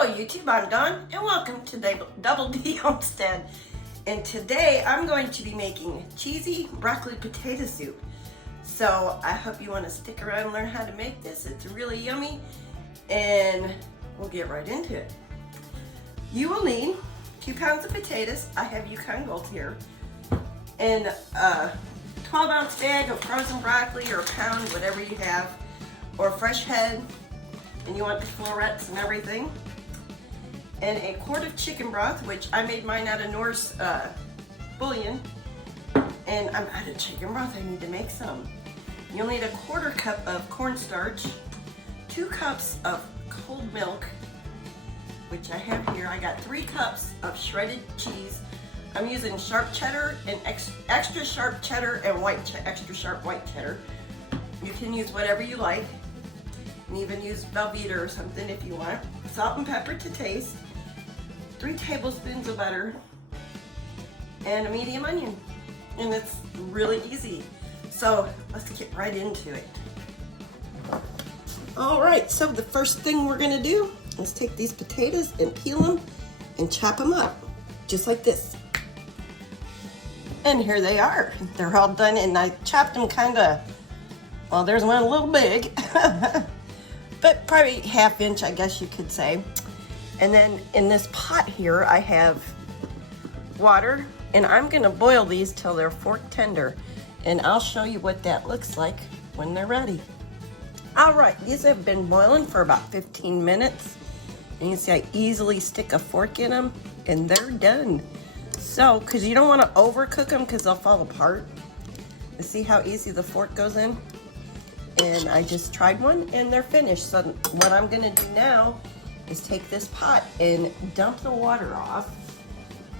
Hello YouTube, I'm Dawn and welcome to Doubledhomestead. And today I'm going to be making cheesy broccoli potato soup. So I hope you want to stick around and learn how to make this. It's really yummy and we'll get right into it. You will need 2 pounds of potatoes. I have Yukon Gold here. And a 12-ounce bag of frozen broccoli or a pound, whatever you have, or a fresh head. And you want the florets and everything. And a quart of chicken broth, which I made mine out of Norse bouillon. And I'm out of chicken broth, I need to make some. You'll need a 1/4 cup of cornstarch, 2 cups of cold milk, which I have here. I got 3 cups of shredded cheese. I'm using sharp cheddar and extra sharp cheddar and extra sharp white cheddar. You can use whatever you like. And even use Velveeta or something if you want. Salt and pepper to taste. 3 tablespoons of butter. And a medium onion. And it's really easy. So let's get right into it. Alright, so the first thing we're going to do is take these potatoes and peel them and chop them up. Just like this. And here they are. They're all done and I chopped them kind of, well, there's one a little big. But probably 1/2 inch, I guess you could say. And then in this pot here, I have water, and I'm gonna boil these till they're fork tender. And I'll show you what that looks like when they're ready. All right, these have been boiling for about 15 minutes. And you see I easily stick a fork in them, and they're done. So, cause you don't wanna overcook them cause they'll fall apart. You see how easy the fork goes in? And I just tried one and they're finished. So what I'm gonna do now is take this pot and dump the water off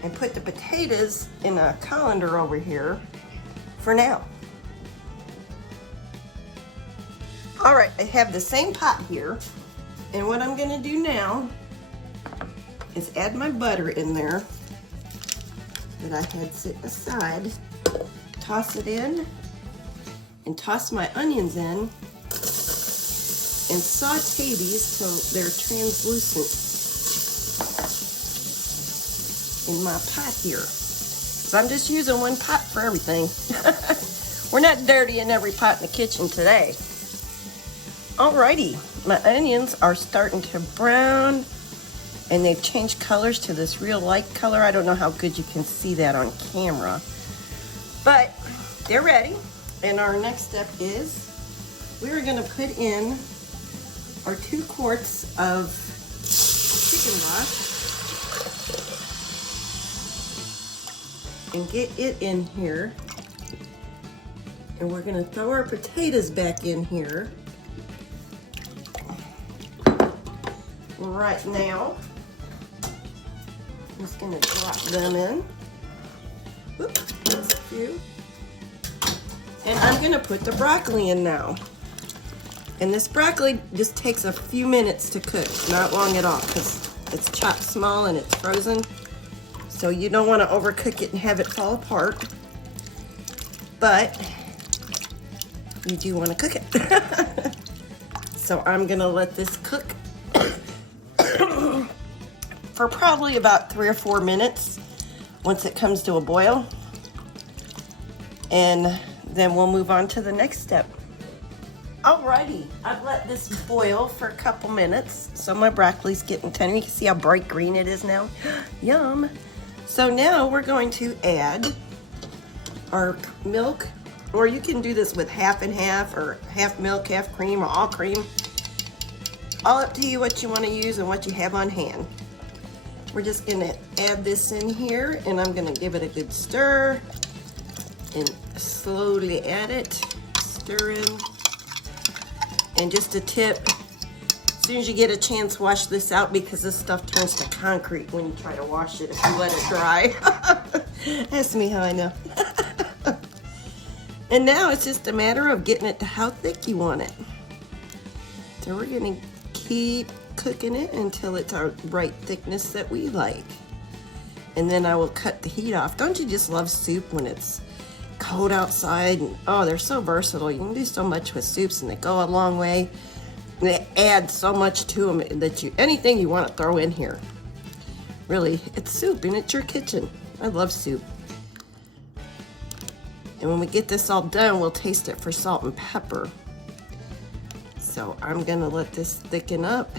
and put the potatoes in a colander over here for now. All right, I have the same pot here. And what I'm gonna do now is add my butter in there that I had sitting aside, toss it in, and toss my onions in and saute these till they're translucent in my pot here. So I'm just using one pot for everything. We're not dirty in every pot in the kitchen today. Alrighty, my onions are starting to brown and they've changed colors to this real light color. I don't know how good you can see that on camera, but they're ready. And our next step is we're gonna put in our 2 quarts of chicken broth and get it in here. And we're gonna throw our potatoes back in here right now. I'm just gonna drop them in. Oops, that's a few. And I'm gonna put the broccoli in now. And this broccoli just takes a few minutes to cook, not long at all, because it's chopped small and it's frozen. So you don't wanna overcook it and have it fall apart. But you do wanna cook it. So I'm gonna let this cook for probably about 3 or 4 minutes once it comes to a boil. And then we'll move on to the next step. Alrighty, I've let this boil for a couple minutes. So my broccoli's getting tender. You can see how bright green it is now. Yum. So now we're going to add our milk, or you can do this with 1/2 and 1/2, or 1/2 milk, 1/2 cream, or all cream. All up to you what you want to use and what you have on hand. We're just gonna add this in here and I'm gonna give it a good stir and slowly add it, stir in. And just a tip, as soon as you get a chance, wash this out because this stuff turns to concrete when you try to wash it if you let it dry. Ask me how I know. And now it's just a matter of getting it to how thick you want it. So we're gonna keep cooking it until it's our right thickness that we like. And then I will cut the heat off. Don't you just love soup when it's cold outside? And oh, they're so versatile. You can do so much with soups and they go a long way. They add so much to them that anything you want to throw in here. Really, it's soup and it's your kitchen. I love soup. And when we get this all done, we'll taste it for salt and pepper. So I'm gonna let this thicken up.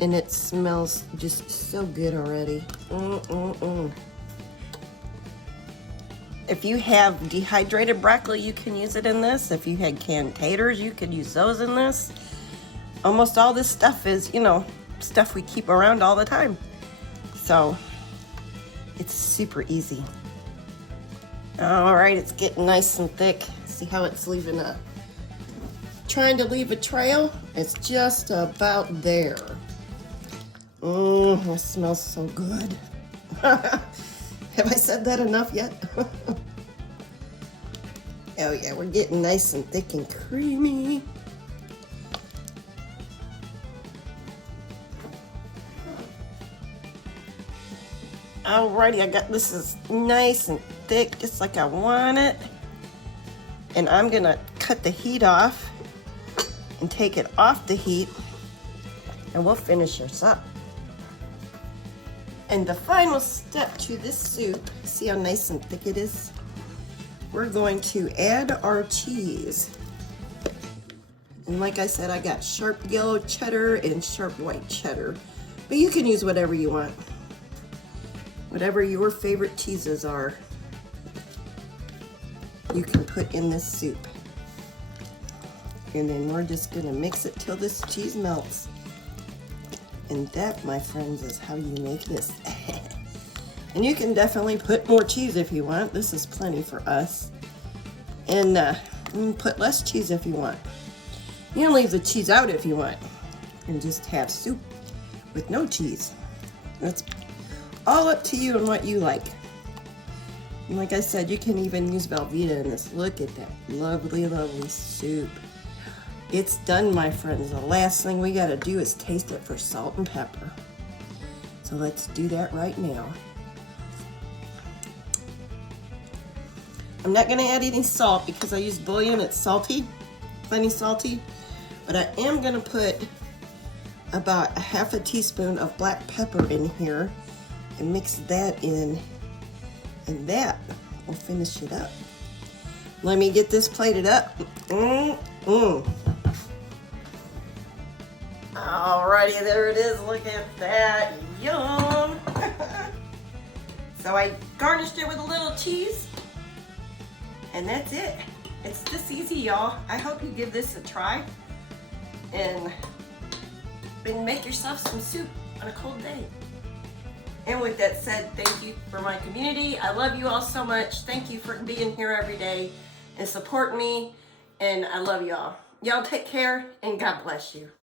And it smells just so good already. If you have dehydrated broccoli, you can use it in this. If you had canned taters, you could use those in this. Almost all this stuff is, you know, stuff we keep around all the time. So it's super easy. All right, it's getting nice and thick. See how it's leaving trying to leave a trail? It's just about there. That smells so good. Have I said that enough yet? Oh yeah, we're getting nice and thick and creamy. Alrighty, I got this is nice and thick, just like I want it. And I'm gonna cut the heat off and take it off the heat, and we'll finish this up. And the final step to this soup, see how nice and thick it is? We're going to add our cheese. And like I said, I got sharp yellow cheddar and sharp white cheddar. But you can use whatever you want. Whatever your favorite cheeses are, you can put in this soup. And then we're just gonna mix it till this cheese melts. And that, my friends, is how you make this. And you can definitely put more cheese if you want. This is plenty for us. And you can put less cheese if you want. You can leave the cheese out if you want. And just have soup with no cheese. That's all up to you and what you like. And like I said, you can even use Velveeta in this. Look at that lovely, lovely soup. It's done, my friends. The last thing we gotta do is taste it for salt and pepper. So let's do that right now. I'm not gonna add any salt because I use bouillon. It's salty, plenty salty. But I am gonna put about 1/2 teaspoon of black pepper in here and mix that in, and that will finish it up. Let me get this plated up. Alrighty, there it is. Look at that. Yum. So I garnished it with a little cheese, and that's it. It's this easy, y'all. I hope you give this a try and make yourself some soup on a cold day. And with that said, thank you for my community. I love you all so much. Thank you for being here every day and supporting me. And I love y'all. Y'all take care and God bless you.